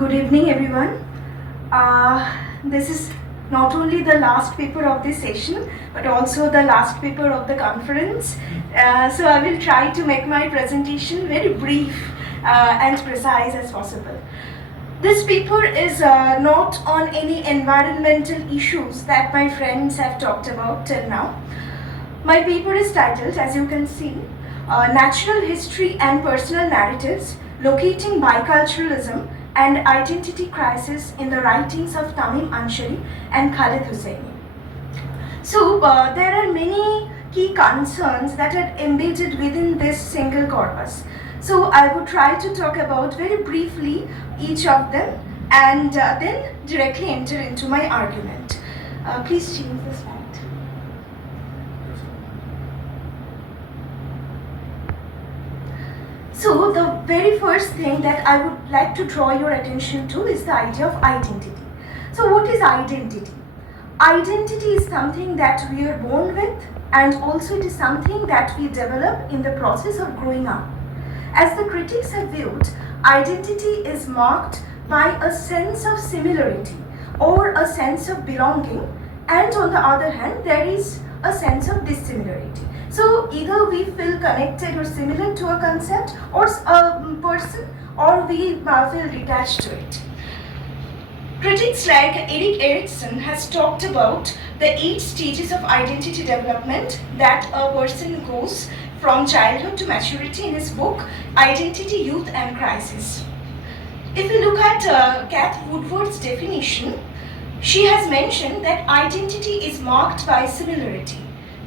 Good evening, everyone. This is not only the last paper of this session, but also the last paper of the conference. So I will try to make my presentation very brief and precise as possible. This paper is not on any environmental issues that my friends have talked about till now. My paper is titled, as you can see, Natural History and Personal Narratives, Locating Biculturalism and Identity Crisis in the Writings of Tamim Anshari and Khalid Husseini. So there are many key concerns that are embedded within this single corpus. So I would try to talk about very briefly each of them and then directly enter into my argument. Please change the slide. So the very first thing that I would like to draw your attention to is the idea of identity. So what is identity? Identity is something that we are born with, and also it is something that we develop in the process of growing up. As the critics have viewed, identity is marked by a sense of similarity or a sense of belonging, and on the other hand, there is a sense of dissimilarity. So either we feel connected or similar to a concept or a person, or we feel detached to it. Critics like Erik Erikson has talked about the 8 stages of identity development that a person goes from childhood to maturity in his book, Identity, Youth and Crisis. If we look at Kath Woodward's definition, she has mentioned that identity is marked by similarity,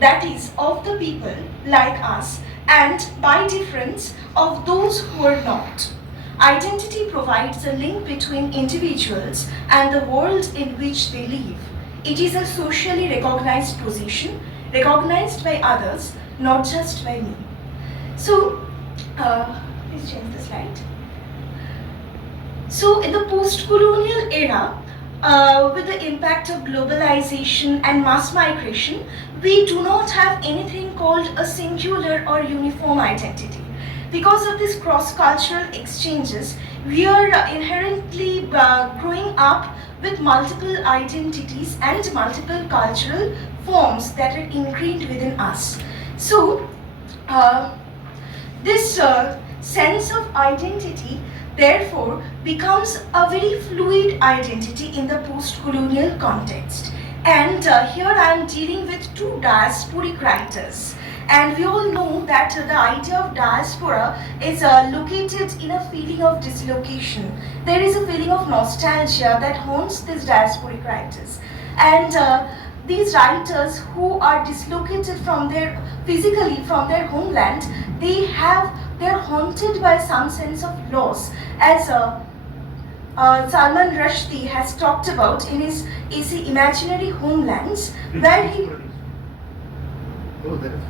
that is, of the people like us, and by difference of those who are not. Identity provides a link between individuals and the world in which they live. It is a socially recognized position, recognized by others, not just by me. So, please change the slide. So, in the post-colonial era, with the impact of globalization and mass migration, we do not have anything called a singular or uniform identity. Because of these cross-cultural exchanges, we are inherently growing up with multiple identities and multiple cultural forms that are ingrained within us. So, this sense of identity therefore becomes a very fluid identity in the post-colonial context. And here I am dealing with 2 diasporic writers. And we all know that the idea of diaspora is located in a feeling of dislocation. There is a feeling of nostalgia that haunts these diasporic writers. And these writers who are dislocated from physically from their homeland, they're haunted by some sense of loss, as Salman Rushdie has talked about in his essay Imaginary Homelands, where he... Oh, that is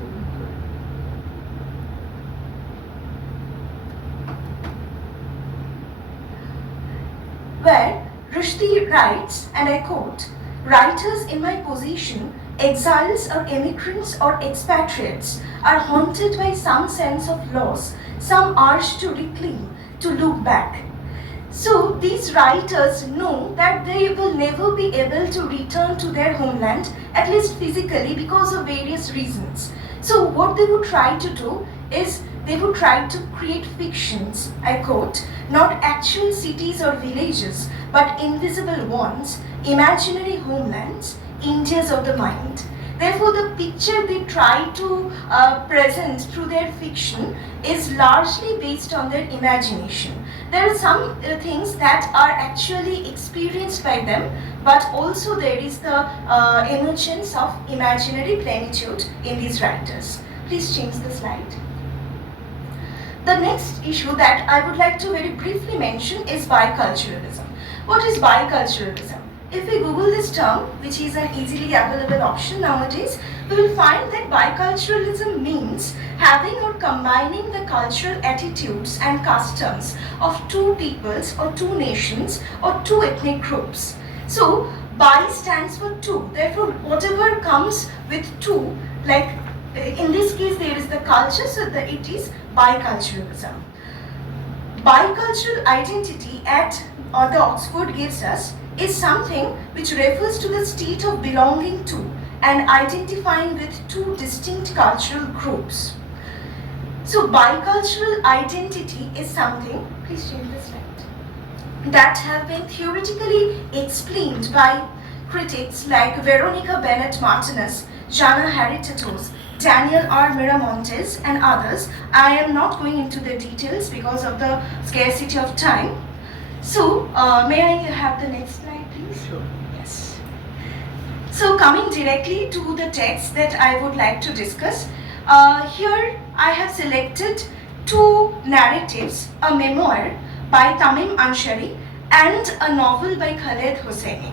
where Rushdie writes, and I quote, "Writers in my position, exiles or immigrants or expatriates, are haunted by some sense of loss, some urge to reclaim, to look back." So these writers know that they will never be able to return to their homeland, at least physically, because of various reasons. So what they would try to do is they would try to create fictions, I quote, "not actual cities or villages, but invisible ones, imaginary homelands, Indias of the mind." Therefore, the picture they try to present through their fiction is largely based on their imagination. There are some things that are actually experienced by them, but also there is the emergence of imaginary plenitude in these writers. Please change the slide. The next issue that I would like to very briefly mention is biculturalism. What is biculturalism? If we Google this term, which is an easily available option nowadays, we will find that biculturalism means having or combining the cultural attitudes and customs of 2 peoples or 2 nations or 2 ethnic groups. So, bi stands for 2. Therefore, whatever comes with 2, like in this case there is the culture, so that it is biculturalism. Bicultural identity at or the Oxford gives us is something which refers to the state of belonging to and identifying with two distinct cultural groups. So bicultural identity is something, please change the slide, that have been theoretically explained by critics like Veronica Bennett Martinez, Jana Haritatos, Daniel R. Miramontes, and others. I am not going into the details because of the scarcity of time. So, may I have the next slide, please? Sure. Yes. So, coming directly to the text that I would like to discuss, here I have selected two narratives, a memoir by Tamim Anshari and a novel by Khaled Hosseini.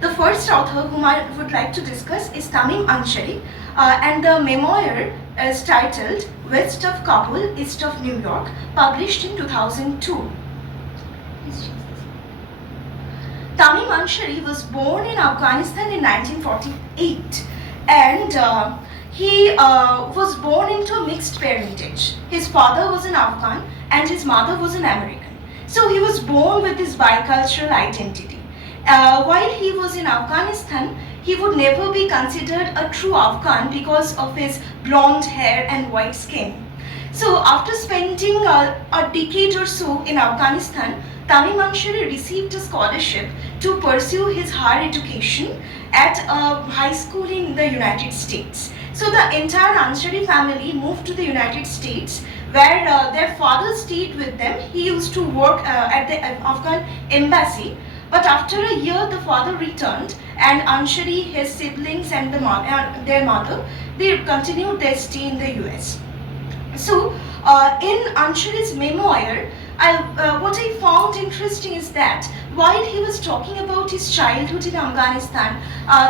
The first author whom I would like to discuss is Tamim Anshari, and the memoir is titled West of Kabul, East of New York, published in 2002. Tamim Anshari was born in Afghanistan in 1948, and he was born into a mixed parentage. His father was an Afghan and his mother was an American. So he was born with this bicultural identity. While he was in Afghanistan, he would never be considered a true Afghan because of his blonde hair and white skin. So after spending a decade or so in Afghanistan, Tamim Anshari received a scholarship to pursue his higher education at a high school in the United States. So the entire Anshari family moved to the United States, where their father stayed with them. He used to work at the Afghan embassy. But after a year, the father returned, and Anshari, his siblings, and their mother, they continued their stay in the US. So, in Anshari's memoir, what I found interesting is that while he was talking about his childhood in Afghanistan,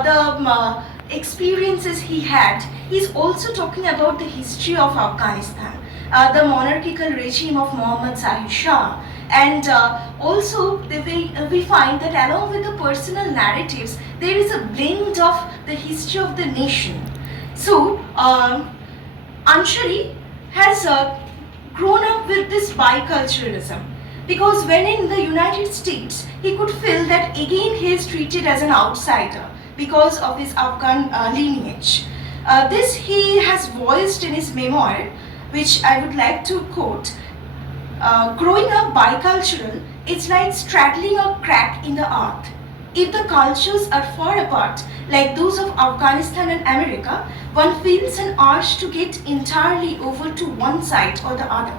the experiences he had, he's also talking about the history of Afghanistan, the monarchical regime of Muhammad Zahir Shah. And also we find that along with the personal narratives, there is a blend of the history of the nation. So Anshari has grown up with this biculturalism, because when in the United States, he could feel that again he is treated as an outsider because of his Afghan lineage. This he has voiced in his memoir, which I would like to quote. Growing up bicultural, it's like straddling a crack in the earth. If the cultures are far apart, like those of Afghanistan and America, one feels an urge to get entirely over to one side or the other.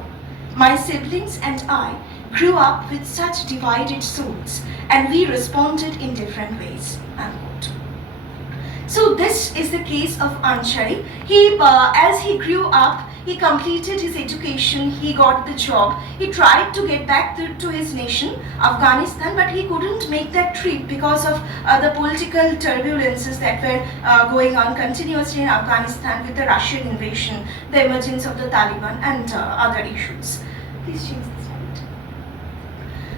My siblings and I grew up with such divided souls, and we responded in different ways. Unquote. So this is the case of Anshari. As he grew up, he completed his education, he got the job, he tried to get back to his nation, Afghanistan, but he couldn't make that trip because of the political turbulences that were going on continuously in Afghanistan with the Russian invasion, the emergence of the Taliban, and other issues. Please change the slide.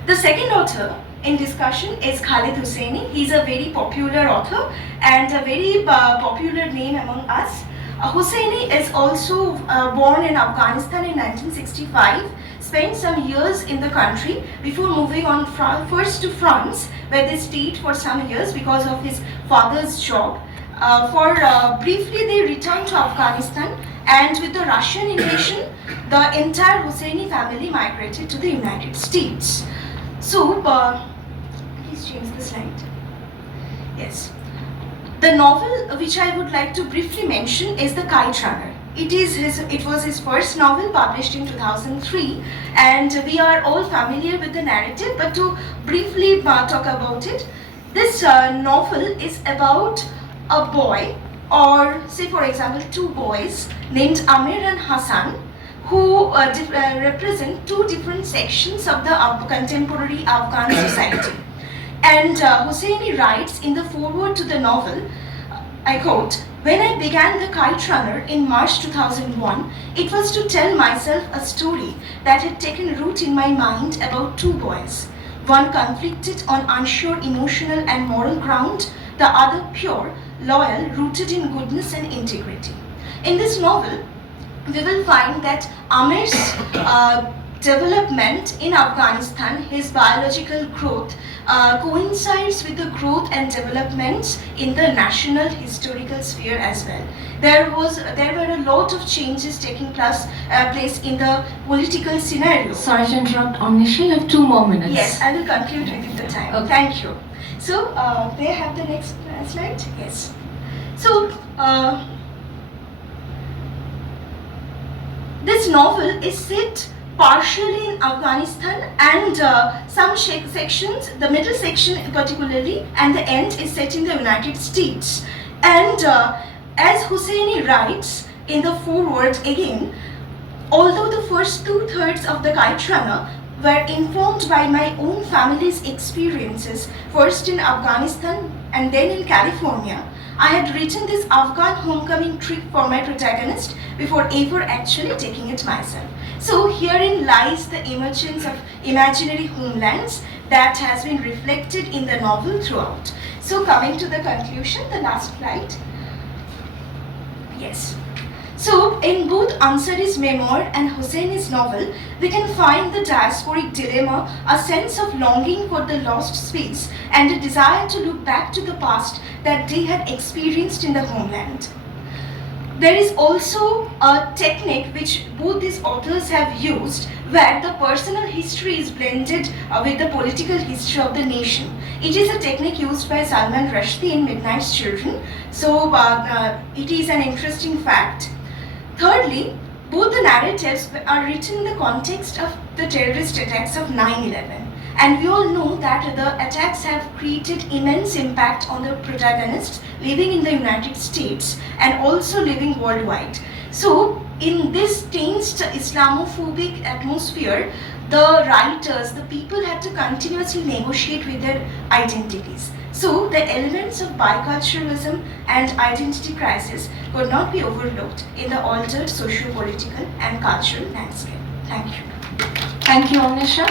The second author in discussion is Khaled Hosseini. He's a very popular author and a very popular name among us. Hosseini is also born in Afghanistan in 1965, spent some years in the country before moving on first to France, where they stayed for some years because of his father's job. Briefly, they returned to Afghanistan, and with the Russian invasion, the entire Hosseini family migrated to the United States. So, please change the slide. Yes. The novel which I would like to briefly mention is The Kite Runner. It was his first novel, published in 2003, and we are all familiar with the narrative, but to briefly talk about it, this novel is about a boy, or say for example two boys named Amir and Hassan, who represent two different sections of the contemporary Afghan society. And Hosseini writes in the foreword to the novel, I quote, "When I began The Kite Runner in March 2001, it was to tell myself a story that had taken root in my mind about two boys, one conflicted on unsure emotional and moral ground, the other pure, loyal, rooted in goodness and integrity." In this novel, we will find that Amir's development in Afghanistan, his biological growth, coincides with the growth and developments in the national historical sphere as well. There were a lot of changes taking place in the political scenario. Sorry to interrupt, Anwesa, you have 2 more minutes. Yes, I will conclude within the time. Okay. Thank you. So, they have the next slide? Yes. So, this novel is set partially in Afghanistan, and some sections, the middle section particularly, and the end is set in the United States. And as Hosseini writes in the foreword again, although the first 2/3 of the Kite Runner were informed by my own family's experiences, first in Afghanistan and then in California, I had written this Afghan homecoming trip for my protagonist before ever actually taking it myself. So herein lies the emergence of imaginary homelands that has been reflected in the novel throughout. So coming to the conclusion, the last slide. Yes. So, in both Ansari's memoir and Hosseini's novel, we can find the diasporic dilemma, a sense of longing for the lost space, and a desire to look back to the past that they had experienced in the homeland. There is also a technique which both these authors have used, where the personal history is blended with the political history of the nation. It is a technique used by Salman Rushdie in Midnight's Children, so it is an interesting fact. Thirdly, both the narratives are written in the context of the terrorist attacks of 9/11. And we all know that the attacks have created immense impact on the protagonists living in the United States and also living worldwide. So, in this tense Islamophobic atmosphere, the writers, the people had to continuously negotiate with their identities. So, the elements of biculturalism and identity crisis could not be overlooked in the altered socio-political and cultural landscape. Thank you. Thank you, Anwesa.